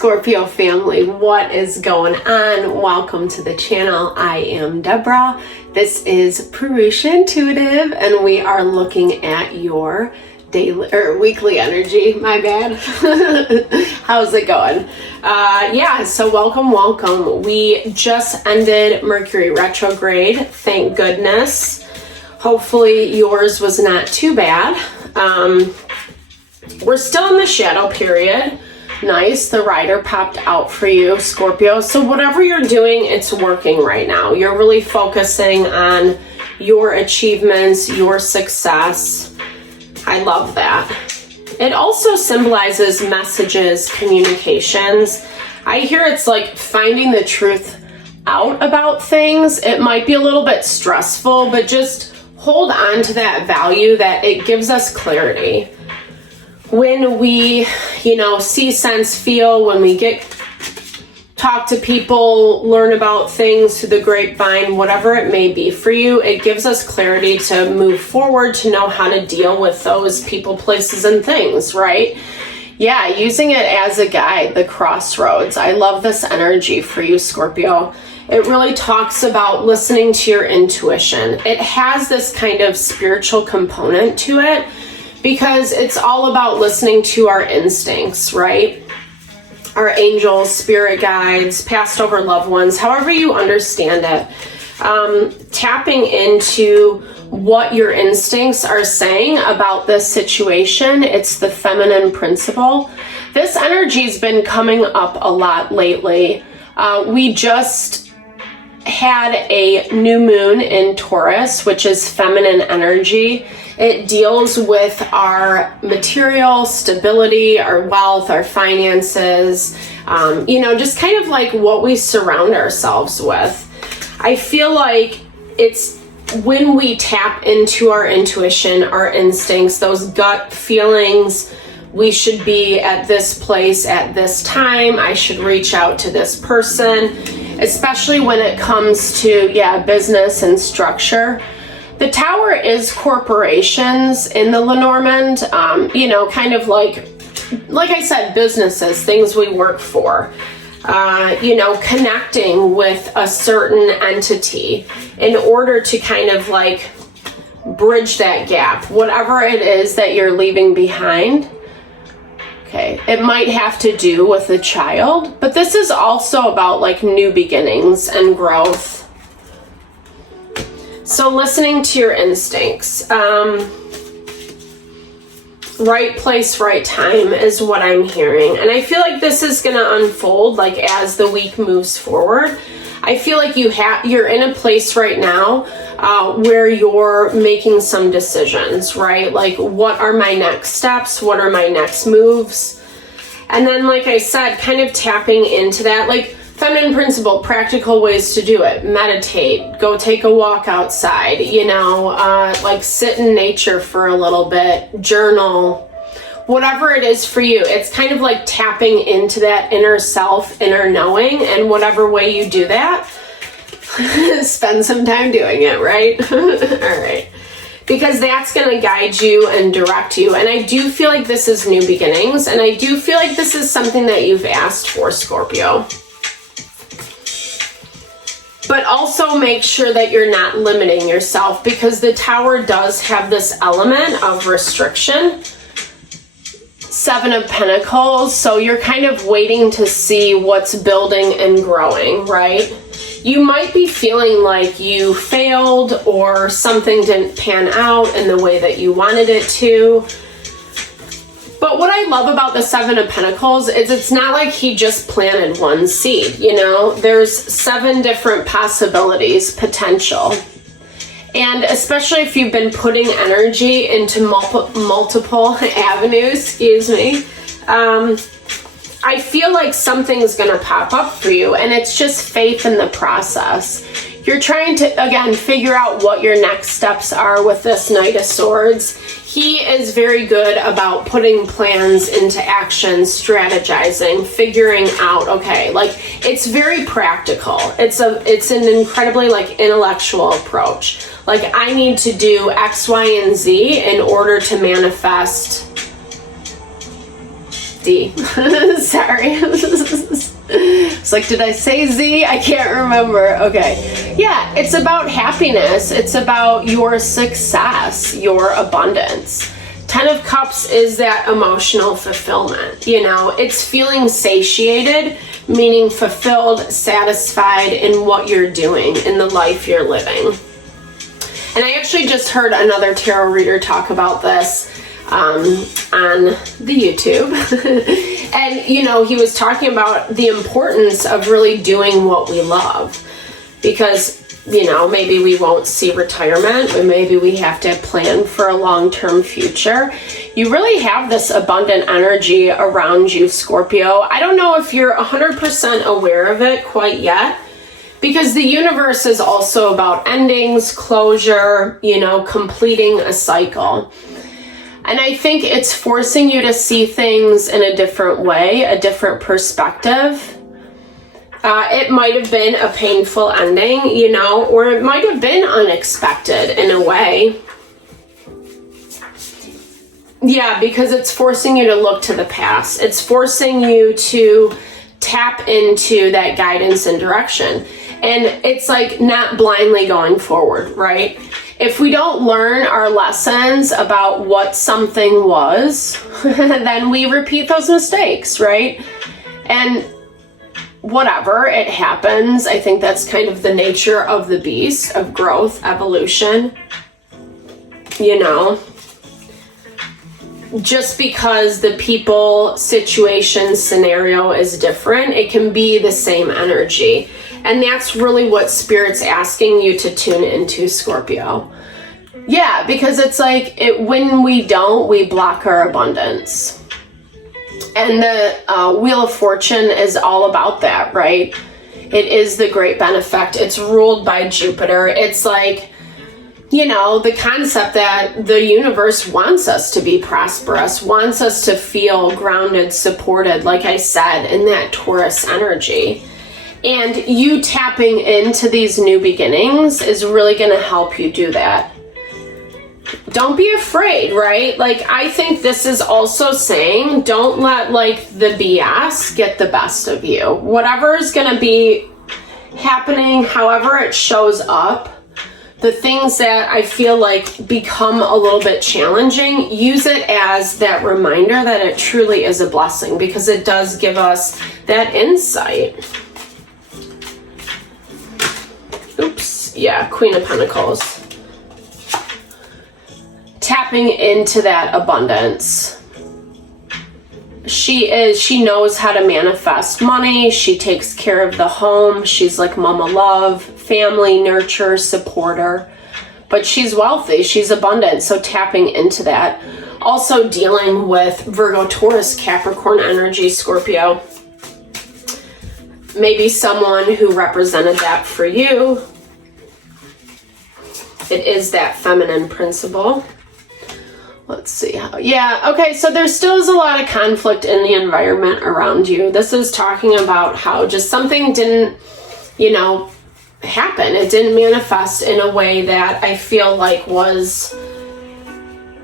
Scorpio family, what is going on? Welcome to the channel. I am Deborah. This is Purusha Intuitive, and we are looking at your daily or weekly energy. My bad. How's it going? So welcome. We just ended Mercury retrograde. Thank goodness. Hopefully yours was not too bad. We're still in the shadow period. Nice, the rider popped out for you, Scorpio. So whatever you're doing, it's working right now. You're really focusing on your achievements, your success. I love that. It also symbolizes messages, communications. I hear it's like finding the truth out about things. It might be a little bit stressful, but just hold on to that value that it gives us clarity. When we, see, sense, feel, when we talk to people, learn about things through the grapevine, whatever it may be for you, it gives us clarity to move forward, to know how to deal with those people, places, and things, right? Yeah, using it as a guide, the crossroads. I love this energy for you, Scorpio. It really talks about listening to your intuition. It has this kind of spiritual component to it, because it's all about listening to our instincts, right? Our angels, spirit guides, past over loved ones, however you understand it. Tapping into what your instincts are saying about this situation. It's the feminine principle. This energy's been coming up a lot lately. We just had a new moon in Taurus, which is feminine energy. It deals with our material stability, our wealth, our finances, just kind of like what we surround ourselves with. I feel like it's when we tap into our intuition, our instincts, those gut feelings, we should be at this place at this time, I should reach out to this person, especially when it comes to, business and structure. The Tower is corporations in the Lenormand, kind of like I said, businesses, things we work for, connecting with a certain entity in order to kind of like bridge that gap, whatever it is that you're leaving behind. Okay, it might have to do with a child, but this is also about like new beginnings and growth. So listening to your instincts, right place, right time is what I'm hearing. And I feel like this is going to unfold like as the week moves forward. I feel like you're in a place right now where you're making some decisions, right? Like, what are my next steps? What are my next moves? And then, like I said, kind of tapping into that, like, feminine principle, practical ways to do it. Meditate, go take a walk outside, like sit in nature for a little bit, journal, whatever it is for you. It's kind of like tapping into that inner self, inner knowing, and whatever way you do that, spend some time doing it, right? All right. Because that's going to guide you and direct you. And I do feel like this is new beginnings, and I do feel like this is something that you've asked for, Scorpio. But also make sure that you're not limiting yourself, because the Tower does have this element of restriction. Seven of Pentacles, so you're kind of waiting to see what's building and growing, right? You might be feeling like you failed or something didn't pan out in the way that you wanted it to. But what I love about the Seven of Pentacles is it's not like he just planted one seed, There's 7 different possibilities, potential. And especially if you've been putting energy into multiple avenues, I feel like something's going to pop up for you, and it's just faith in the process. You're trying to, again, figure out what your next steps are with this Knight of Swords. He is very good about putting plans into action, strategizing, figuring out, okay, like it's very practical. It's an incredibly like intellectual approach. Like I need to do X, Y, and Z in order to manifest D. Sorry. It's like, did I say Z? I can't remember. Okay. Yeah, it's about happiness. It's about your success, your abundance. 10 of Cups is that emotional fulfillment. You know, it's feeling satiated, meaning fulfilled, satisfied in what you're doing, in the life you're living. And I actually just heard another tarot reader talk about this on the YouTube. And, you know, he was talking about the importance of really doing what we love. Because, you know, maybe we won't see retirement, but maybe we have to plan for a long-term future. You really have this abundant energy around you, Scorpio. I don't know if you're 100% aware of it quite yet, because the universe is also about endings, closure, you know, completing a cycle. And I think it's forcing you to see things in a different way, a different perspective. It might have been a painful ending, you know, or it might have been unexpected in a way. Yeah, because it's forcing you to look to the past. It's forcing you to tap into that guidance and direction. And it's like not blindly going forward, right? If we don't learn our lessons about what something was, then we repeat those mistakes, right? And whatever, it happens. I think that's kind of the nature of the beast, of growth, evolution. You know, just because the people, situation, scenario is different, it can be the same energy. And that's really what Spirit's asking you to tune into, Scorpio. Yeah, because it's like, when we don't, we block our abundance. And the Wheel of Fortune is all about that, right? It is the great benefect. It's ruled by Jupiter. It's like, you know, the concept that the universe wants us to be prosperous, wants us to feel grounded, supported, like I said, in that Taurus energy. And you tapping into these new beginnings is really going to help you do that. Don't be afraid, right? Like, I think this is also saying, don't let, like, the BS get the best of you. Whatever is going to be happening, however it shows up, the things that I feel like become a little bit challenging, use it as that reminder that it truly is a blessing, because it does give us that insight. Oops, yeah, Queen of Pentacles. Tapping into that abundance. She knows how to manifest money. She takes care of the home. She's like mama love, family, nurture, supporter. But she's wealthy. She's abundant. So tapping into that. Also dealing with Virgo, Taurus, Capricorn energy, Scorpio. Maybe someone who represented that for you. It is that feminine principle. Let's see how, yeah, okay, so there still is a lot of conflict in the environment around you. This is talking about how just something didn't, you know, happen. It didn't manifest in a way that I feel like was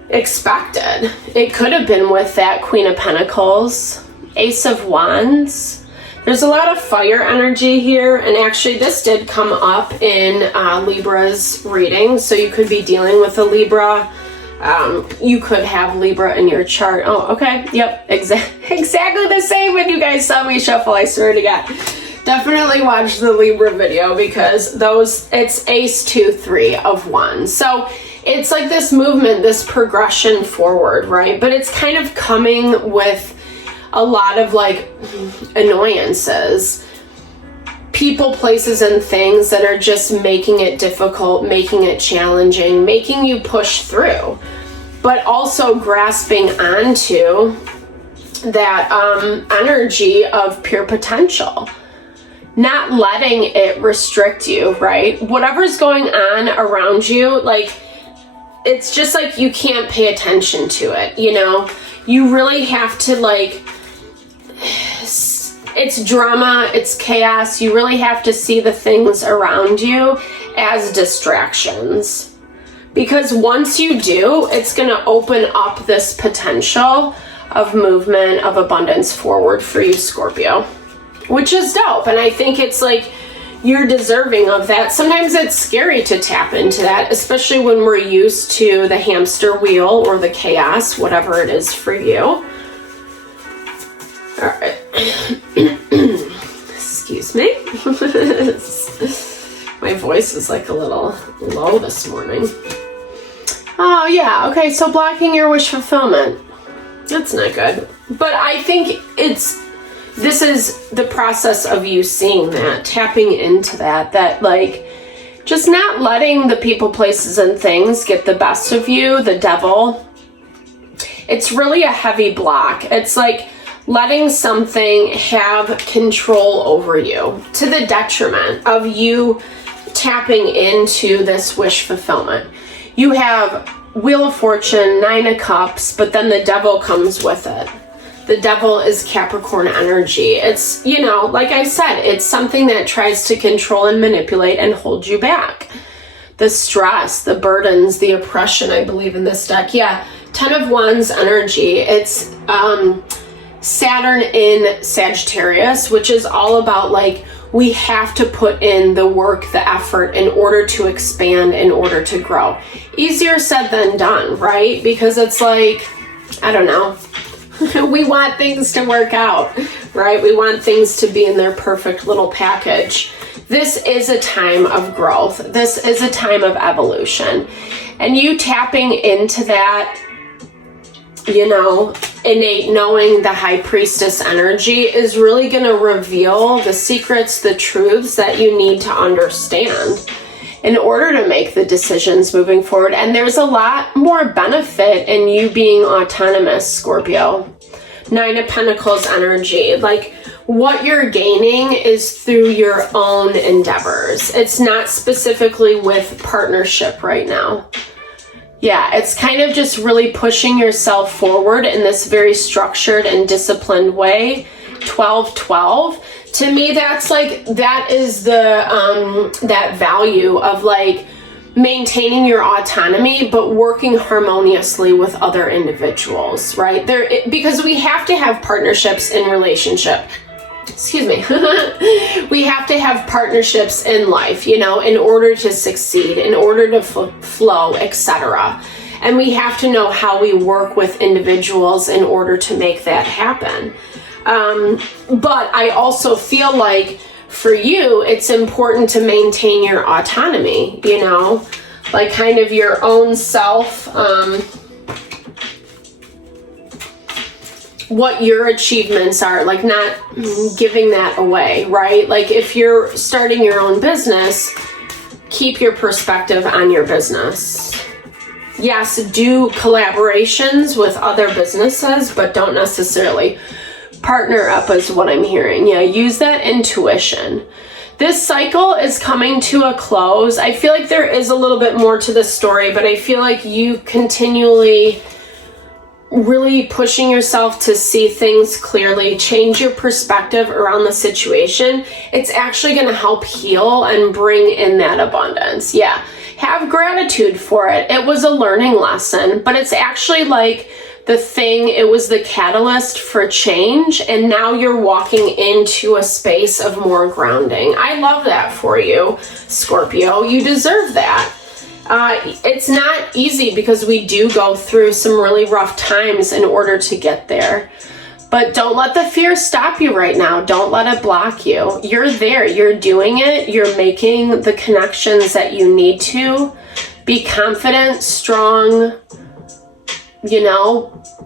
expected. It could have been with that Queen of Pentacles, Ace of Wands. There's a lot of fire energy here, and actually this did come up in Libra's reading, so you could be dealing with a Libra. You could have Libra in your chart. Oh, okay. Yep. Exactly the same when you guys saw me shuffle, I swear to God. Definitely watch the Libra video, because it's Ace 2, 3 of Wands. So it's like this movement, this progression forward, right? But it's kind of coming with a lot of like annoyances. People, places, and things that are just making it difficult, making it challenging, making you push through, but also grasping onto that energy of pure potential, not letting it restrict you, right? Whatever's going on around you, like, it's just like you can't pay attention to it, you know? You really have to, like, it's drama, it's chaos. You really have to see the things around you as distractions. Because once you do, it's going to open up this potential of movement, of abundance forward for you, Scorpio, which is dope. And I think it's like you're deserving of that. Sometimes it's scary to tap into that, especially when we're used to the hamster wheel or the chaos, whatever it is for you. All right. Excuse me. My voice is like a little low this morning. Oh yeah, okay, so blocking your wish fulfillment. That's not good. But I think this is the process of you seeing that, tapping into that like just not letting the people, places, and things get the best of you, the devil. It's really a heavy block. It's like letting something have control over you to the detriment of you tapping into this wish fulfillment. You have Wheel of Fortune, 9 of Cups, but then the devil comes with it. The devil is Capricorn energy. It's, like I said, it's something that tries to control and manipulate and hold you back. The stress, the burdens, the oppression, I believe in this deck. Yeah, 10 of Wands energy. It's Saturn in Sagittarius, which is all about like, we have to put in the work, the effort in order to expand, in order to grow. Easier said than done, right? Because it's like, I don't know. We want things to work out, right? We want things to be in their perfect little package. This is a time of growth. This is a time of evolution. And you tapping into that, innate knowing, the high priestess energy is really going to reveal the secrets, the truths that you need to understand in order to make the decisions moving forward. And there's a lot more benefit in you being autonomous, Scorpio. 9 of Pentacles energy. Like, what you're gaining is through your own endeavors. It's not specifically with partnership right now. Yeah, it's kind of just really pushing yourself forward in this very structured and disciplined way. 12-12. To me, that's like, that is the, that value of like maintaining your autonomy, but working harmoniously with other individuals, right? Because we have to have partnerships in relationship. Excuse me. We have to have partnerships in life, in order to succeed, in order to flow, etc. And we have to know how we work with individuals in order to make that happen. But I also feel like for you, it's important to maintain your autonomy, like kind of your own self, what your achievements are, like not giving that away, right? Like if you're starting your own business, keep your perspective on your business. Yes, do collaborations with other businesses, but don't necessarily partner up is what I'm hearing. Yeah, use that intuition. This cycle is coming to a close. I feel like there is a little bit more to this story, but I feel like you continually really pushing yourself to see things clearly, change your perspective around the situation. It's actually going to help heal and bring in that abundance. Yeah, have gratitude for it. It was a learning lesson, but it's actually like it was the catalyst for change, and now you're walking into a space of more grounding. I love that for you, Scorpio. You deserve that. It's not easy because we do go through some really rough times in order to get there. But don't let the fear stop you right now. Don't let it block you. You're there. You're doing it. You're making the connections that you need to. Be confident, strong,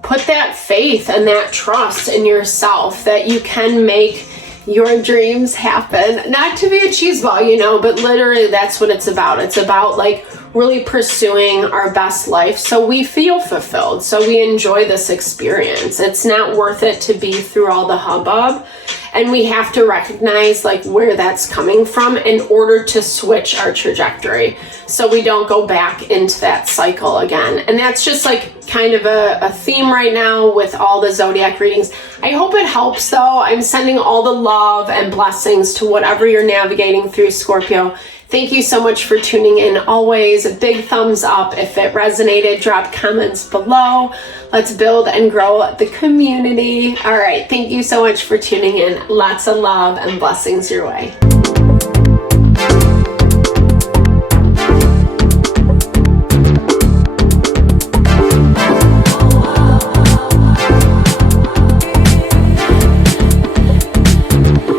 put that faith and that trust in yourself that you can make your dreams happen. Not to be a cheeseball, but literally that's what it's about. It's about like really pursuing our best life so we feel fulfilled, so we enjoy this experience. It's not worth it to be through all the hubbub. And we have to recognize like where that's coming from in order to switch our trajectory so we don't go back into that cycle again. And that's just like kind of a theme right now with all the zodiac readings. I hope it helps though. I'm sending all the love and blessings to whatever you're navigating through, Scorpio. Thank you so much for tuning in always. A big thumbs up if it resonated. Drop comments below. Let's build and grow the community. All right. Thank you so much for tuning in. Lots of love and blessings your way.